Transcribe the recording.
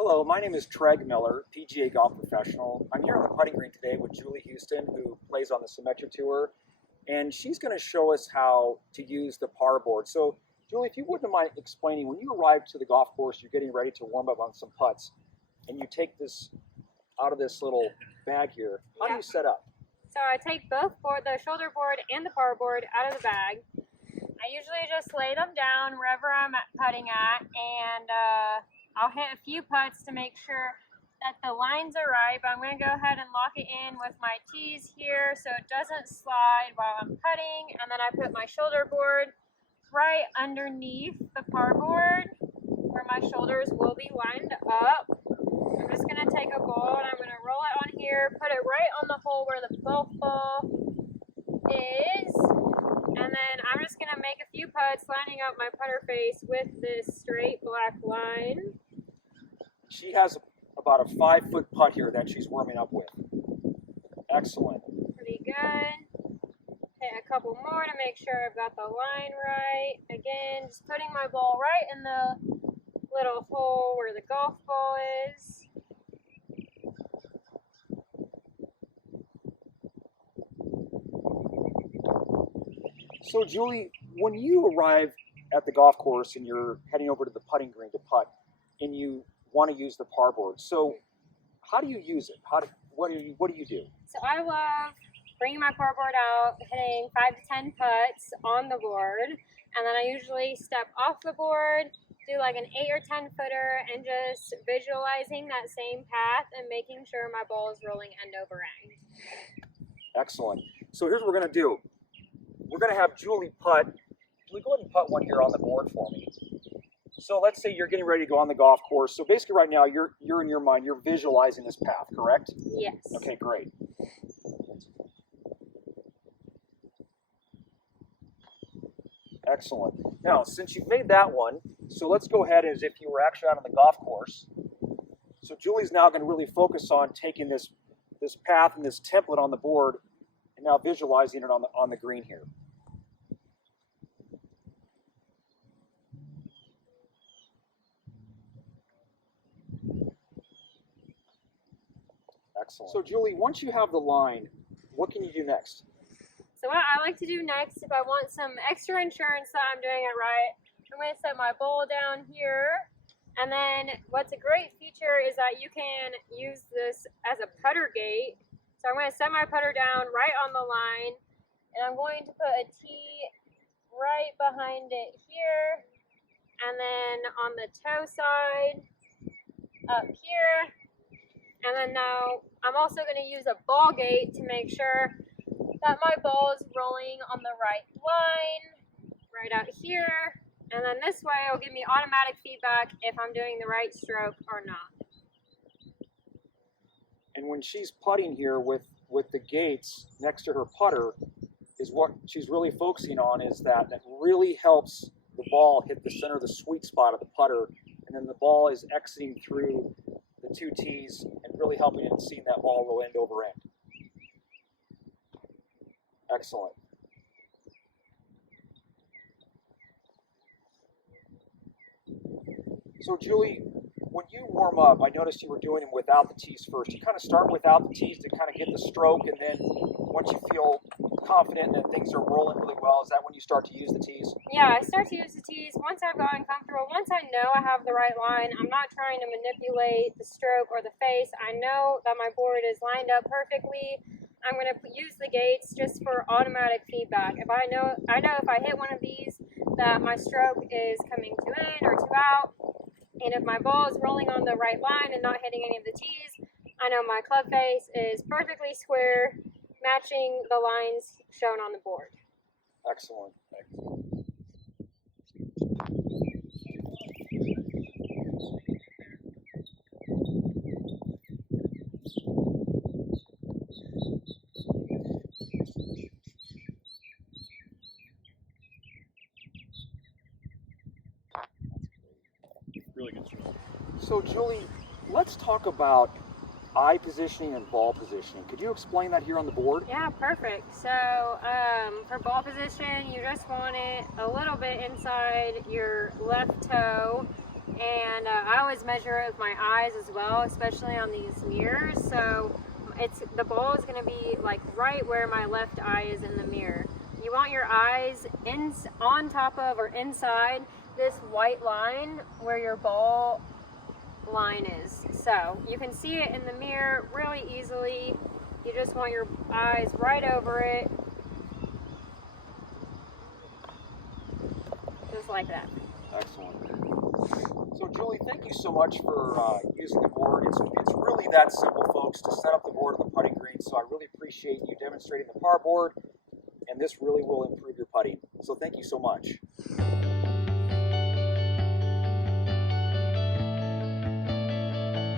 Hello, my name is Treg Miller, PGA golf professional. I'm here on the putting green today with Julie Houston, who plays on the Symetra Tour, and she's going to show us how to use the par board. So, Julie, if you wouldn't mind explaining, when you arrive to the golf course, you're getting ready to warm up on some putts, and you take this out of this little bag here. How do you set up? So I take both the shoulder board and the par board out of the bag. I usually just lay them down wherever I'm putting at, and I'll hit a few putts to make sure that the lines are right, but I'm going to go ahead and lock it in with my tees here so it doesn't slide while I'm putting, and then I put my shoulder board right underneath the par board where my shoulders will be lined up. I'm just going to take a ball and I'm going to roll it on here, put it right on the hole where the golf ball is, and then I'm just going to make a few putts lining up my putter face with this straight black line. She has about a 5-foot putt here that she's warming up with. Excellent. Pretty good. Hit a couple more to make sure I've got the line right. Again, just putting my ball right in the little hole where the golf ball is. So, Julie, when you arrive at the golf course and you're heading over to the putting green to putt, and you want to use the par board, so how do you use it? What do you do? So I love bringing my par board out, hitting 5 to 10 putts on the board, and then I usually step off the board, do like an 8 or 10 footer, and just visualizing that same path and making sure my ball is rolling end over end. Excellent. So here's what we're going to do. We're going to have Julie putt. Julie, go ahead and putt one here on the board for me. So let's say you're getting ready to go on the golf course. So basically right now you're in your mind, you're visualizing this path, correct? Yes. Okay, great. Excellent. Now, since you've made that one, so let's go ahead as if you were actually out on the golf course. So Julie's now going to really focus on taking this path and this template on the board and now visualizing it on the green here. Excellent. So Julie, once you have the line, what can you do next? So what I like to do next, if I want some extra insurance that I'm doing it right, I'm going to set my ball down here. And then what's a great feature is that you can use this as a putter gate. So I'm going to set my putter down right on the line, and I'm going to put a tee right behind it here, and then on the toe side up here. And then now I'm also going to use a ball gate to make sure that my ball is rolling on the right line, right out here. And then this way it'll give me automatic feedback if I'm doing the right stroke or not. And when she's putting here with the gates next to her putter, is what she's really focusing on is that really helps the ball hit the center of the sweet spot of the putter, and then the ball is exiting through the two tees and really helping in seeing that ball roll end over end. Excellent. So Julie, when you warm up, I noticed you were doing them without the tees first. You kind of start without the tees to kind of get the stroke, and then once you feel confident that things are rolling really well, is that when you start to use the tees? Yeah, I start to use the tees once I've gotten comfortable. Once I know I have the right line, I'm not trying to manipulate the stroke or the face. I know that my board is lined up perfectly. I'm going to use the gates just for automatic feedback. If I know if I hit one of these that my stroke is coming to in or to out, and if my ball is rolling on the right line and not hitting any of the tees, I know my club face is perfectly square, matching the lines shown on the board. Excellent. Really good stroke. So Julie, let's talk about eye positioning and ball positioning. Could you explain that here on the board? Yeah, perfect. So for ball position, you just want it a little bit inside your left toe, And I always measure it with my eyes as well, especially on these mirrors. So the ball is going to be like right where my left eye is in the mirror. You want your eyes on top of or inside this white line where your ball line is. So you can see it in the mirror really easily. You just want your eyes right over it. Just like that. Excellent. So Julie, thank you so much for using the board. It's really that simple, folks, to set up the board on the putting green. So I really appreciate you demonstrating the par board, and this really will improve your putting. So thank you so much.